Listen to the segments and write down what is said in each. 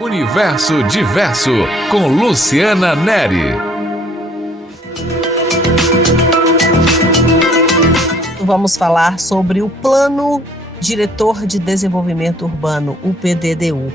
Universo Diverso, com Luciana Neri. Vamos falar sobre o Plano Diretor de Desenvolvimento Urbano, o PDDU.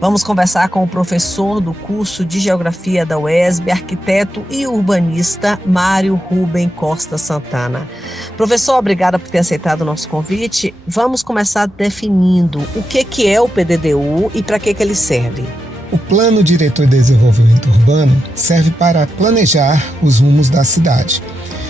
Vamos conversar com o professor do curso de Geografia da UESB, arquiteto e urbanista, Mário Rubem Costa Santana. Professor, obrigada por ter aceitado o nosso convite. Vamos começar definindo o que é o PDDU e para que ele serve. O Plano Diretor de Desenvolvimento Urbano serve para planejar os rumos da cidade.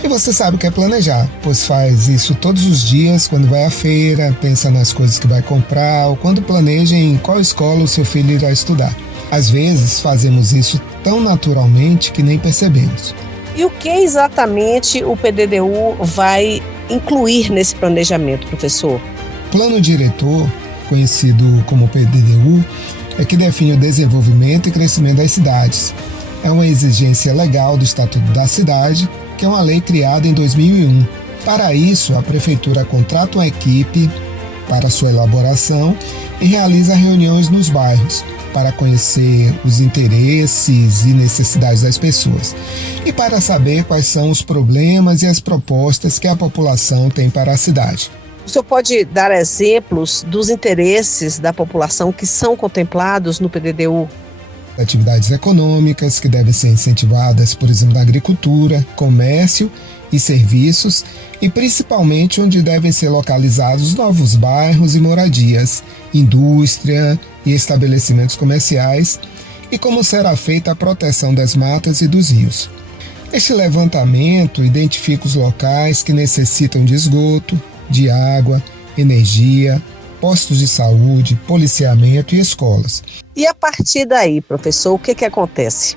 E você sabe o que é planejar, pois faz isso todos os dias quando vai à feira, pensa nas coisas que vai comprar ou quando planeja em qual escola o seu filho irá estudar. Às vezes fazemos isso tão naturalmente que nem percebemos. E o que exatamente o PDDU vai incluir nesse planejamento, professor? O Plano Diretor, conhecido como PDDU, é que define o desenvolvimento e crescimento das cidades. É uma exigência legal do Estatuto da Cidade, que é uma lei criada em 2001. Para isso, a Prefeitura contrata uma equipe para sua elaboração e realiza reuniões nos bairros para conhecer os interesses e necessidades das pessoas e para saber quais são os problemas e as propostas que a população tem para a cidade. O senhor pode dar exemplos dos interesses da população que são contemplados no PDDU? Atividades econômicas que devem ser incentivadas, por exemplo, na agricultura, comércio e serviços, e principalmente onde devem ser localizados novos bairros e moradias, indústria e estabelecimentos comerciais, e como será feita a proteção das matas e dos rios. Este levantamento identifica os locais que necessitam de esgoto, de água, energia, postos de saúde, policiamento e escolas. E a partir daí, professor, o que acontece?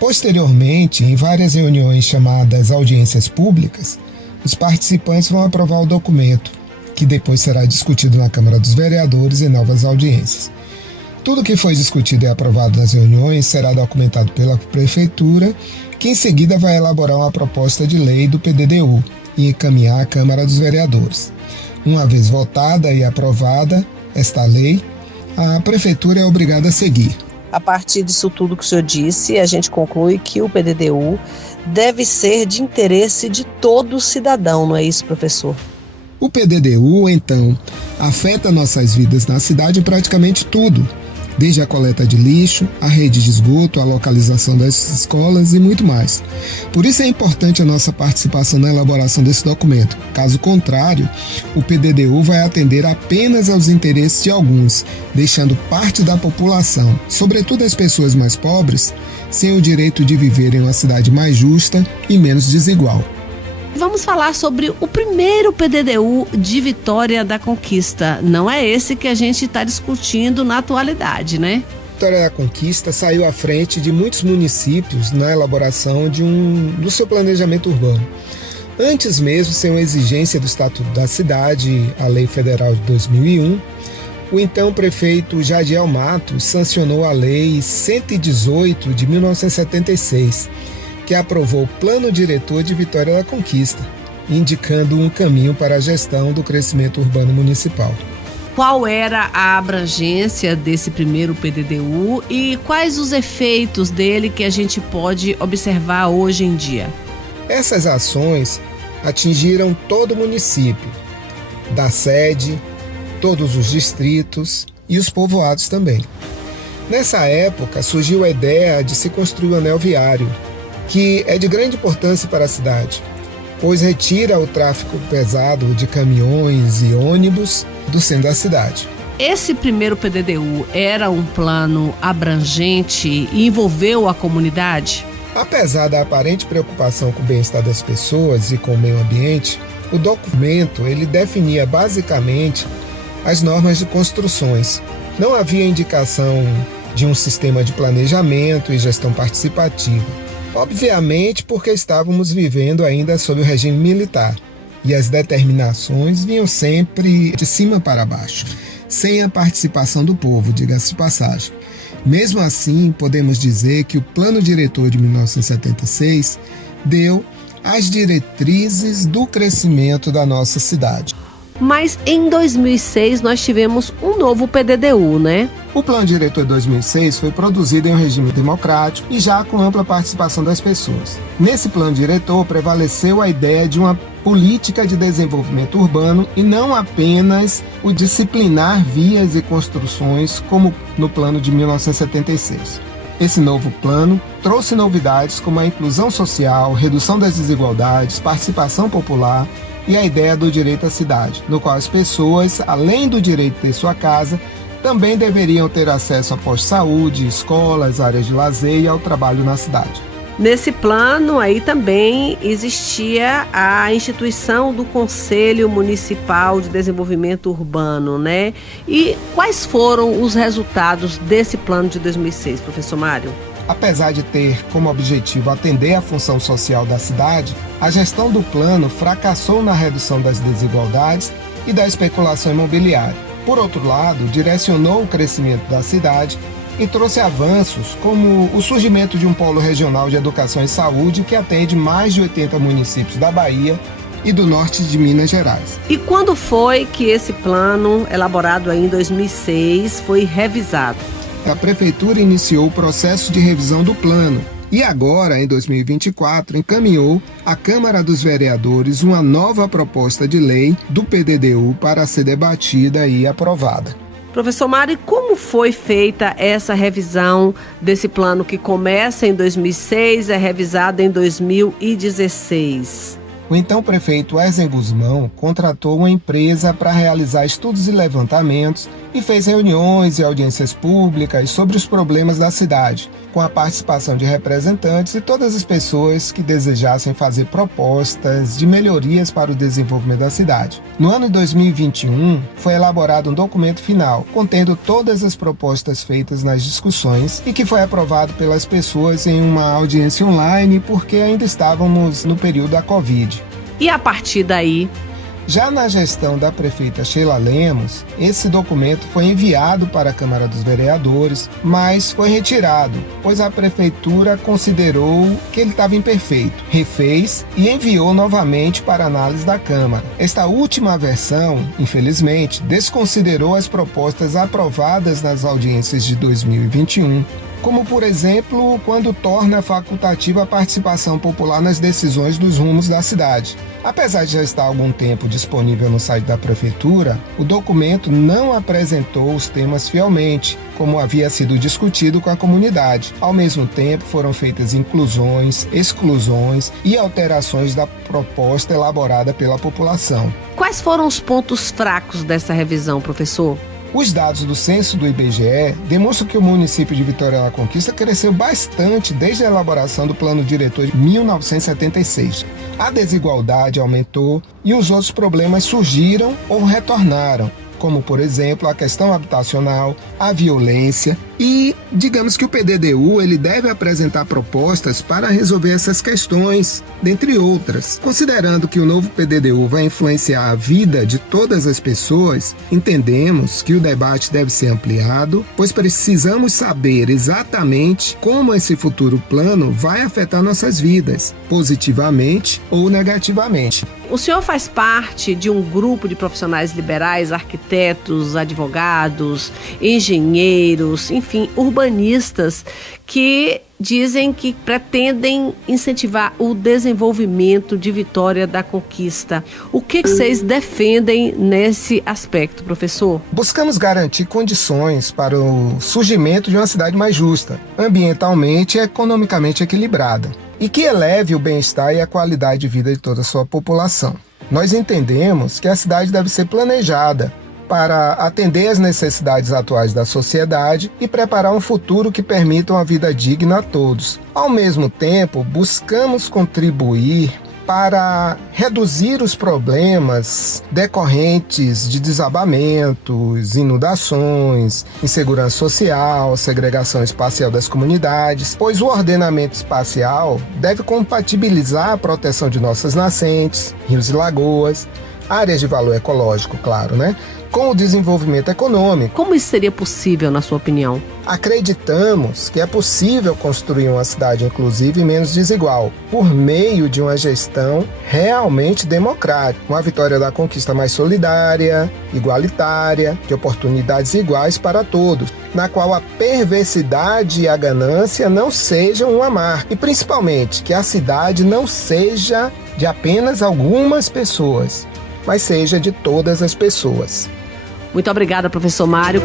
Posteriormente, em várias reuniões chamadas audiências públicas, os participantes vão aprovar o documento, que depois será discutido na Câmara dos Vereadores em novas audiências. Tudo que foi discutido e aprovado nas reuniões será documentado pela Prefeitura, que em seguida vai elaborar uma proposta de lei do PDDU e encaminhar à Câmara dos Vereadores. Uma vez votada e aprovada esta lei, a Prefeitura é obrigada a seguir. A partir disso tudo que o senhor disse, a gente conclui que o PDDU deve ser de interesse de todo cidadão, não é isso, professor? O PDDU, então, afeta nossas vidas na cidade em praticamente tudo, desde a coleta de lixo, a rede de esgoto, a localização das escolas e muito mais. Por isso é importante a nossa participação na elaboração desse documento. Caso contrário, o PDDU vai atender apenas aos interesses de alguns, deixando parte da população, sobretudo as pessoas mais pobres, sem o direito de viver em uma cidade mais justa e menos desigual. Vamos falar sobre o primeiro PDDU de Vitória da Conquista. Não é esse que a gente está discutindo na atualidade, né? Vitória da Conquista saiu à frente de muitos municípios na elaboração do seu planejamento urbano. Antes mesmo de ser uma exigência do Estatuto da Cidade, a Lei Federal de 2001, o então prefeito Jadiel Matos sancionou a Lei 118 de 1976, que aprovou o Plano Diretor de Vitória da Conquista, indicando um caminho para a gestão do crescimento urbano municipal. Qual era a abrangência desse primeiro PDDU e quais os efeitos dele que a gente pode observar hoje em dia? Essas ações atingiram todo o município, da sede, todos os distritos e os povoados também. Nessa época surgiu a ideia de se construir um anel viário, que é de grande importância para a cidade, pois retira o tráfego pesado de caminhões e ônibus do centro da cidade. Esse primeiro PDDU era um plano abrangente e envolveu a comunidade? Apesar da aparente preocupação com o bem-estar das pessoas e com o meio ambiente, o documento ele definia basicamente as normas de construções. Não havia indicação de um sistema de planejamento e gestão participativa. Obviamente porque estávamos vivendo ainda sob o regime militar e as determinações vinham sempre de cima para baixo, sem a participação do povo, diga-se de passagem. Mesmo assim, podemos dizer que o Plano Diretor de 1976 deu as diretrizes do crescimento da nossa cidade. Mas em 2006 nós tivemos um novo PDDU, né? O Plano Diretor de 2006 foi produzido em um regime democrático e já com ampla participação das pessoas. Nesse Plano Diretor prevaleceu a ideia de uma política de desenvolvimento urbano e não apenas o disciplinar vias e construções como no Plano de 1976. Esse novo plano trouxe novidades como a inclusão social, redução das desigualdades, participação popular e a ideia do direito à cidade, no qual as pessoas, além do direito de ter sua casa, também deveriam ter acesso a postos de saúde, escolas, áreas de lazer e ao trabalho na cidade. Nesse plano aí também existia a instituição do Conselho Municipal de Desenvolvimento Urbano, né? E quais foram os resultados desse plano de 2006, professor Mário? Apesar de ter como objetivo atender à função social da cidade, a gestão do plano fracassou na redução das desigualdades e da especulação imobiliária. Por outro lado, direcionou o crescimento da cidade e trouxe avanços como o surgimento de um polo regional de educação e saúde que atende mais de 80 municípios da Bahia e do norte de Minas Gerais. E quando foi que esse plano, elaborado aí em 2006, foi revisado? A Prefeitura iniciou o processo de revisão do plano e agora, em 2024, encaminhou à Câmara dos Vereadores uma nova proposta de lei do PDDU para ser debatida e aprovada. Professor Mário, como foi feita essa revisão desse plano que começa em 2006 e é revisado em 2016? O então prefeito Erzen Guzmão contratou uma empresa para realizar estudos e levantamentos e fez reuniões e audiências públicas sobre os problemas da cidade, com a participação de representantes e todas as pessoas que desejassem fazer propostas de melhorias para o desenvolvimento da cidade. No ano de 2021, foi elaborado um documento final, contendo todas as propostas feitas nas discussões e que foi aprovado pelas pessoas em uma audiência online porque ainda estávamos no período da Covid. E a partir daí? Já na gestão da prefeita Sheila Lemos, esse documento foi enviado para a Câmara dos Vereadores, mas foi retirado, pois a prefeitura considerou que ele estava imperfeito, refez e enviou novamente para análise da Câmara. Esta última versão, infelizmente, desconsiderou as propostas aprovadas nas audiências de 2021, como, por exemplo, quando torna facultativa a participação popular nas decisões dos rumos da cidade. Apesar de já estar há algum tempo disponível no site da Prefeitura, o documento não apresentou os temas fielmente, como havia sido discutido com a comunidade. Ao mesmo tempo, foram feitas inclusões, exclusões e alterações da proposta elaborada pela população. Quais foram os pontos fracos dessa revisão, professor? Os dados do censo do IBGE demonstram que o município de Vitória da Conquista cresceu bastante desde a elaboração do Plano Diretor de 1976. A desigualdade aumentou e os outros problemas surgiram ou retornaram, como, por exemplo, a questão habitacional, a violência e, digamos que o PDDU ele deve apresentar propostas para resolver essas questões, dentre outras. Considerando que o novo PDDU vai influenciar a vida de todas as pessoas, entendemos que o debate deve ser ampliado, pois precisamos saber exatamente como esse futuro plano vai afetar nossas vidas, positivamente ou negativamente. O senhor faz parte de um grupo de profissionais liberais, arquitetos, advogados, engenheiros, enfim, urbanistas, que dizem que pretendem incentivar o desenvolvimento de Vitória da Conquista. O que vocês defendem nesse aspecto, professor? Buscamos garantir condições para o surgimento de uma cidade mais justa, ambientalmente e economicamente equilibrada, e que eleve o bem-estar e a qualidade de vida de toda a sua população. Nós entendemos que a cidade deve ser planejada para atender às necessidades atuais da sociedade e preparar um futuro que permita uma vida digna a todos. Ao mesmo tempo, buscamos contribuir para reduzir os problemas decorrentes de desabamentos, inundações, insegurança social, segregação espacial das comunidades, pois o ordenamento espacial deve compatibilizar a proteção de nossas nascentes, rios e lagoas, áreas de valor ecológico, claro, né? Com o desenvolvimento econômico. Como isso seria possível, na sua opinião? Acreditamos que é possível construir uma cidade inclusiva e menos desigual, por meio de uma gestão realmente democrática, uma vitória da conquista mais solidária, igualitária, de oportunidades iguais para todos, na qual a perversidade e a ganância não sejam uma marca, e principalmente que a cidade não seja de apenas algumas pessoas, mas seja de todas as pessoas. Muito obrigada, professor Mário.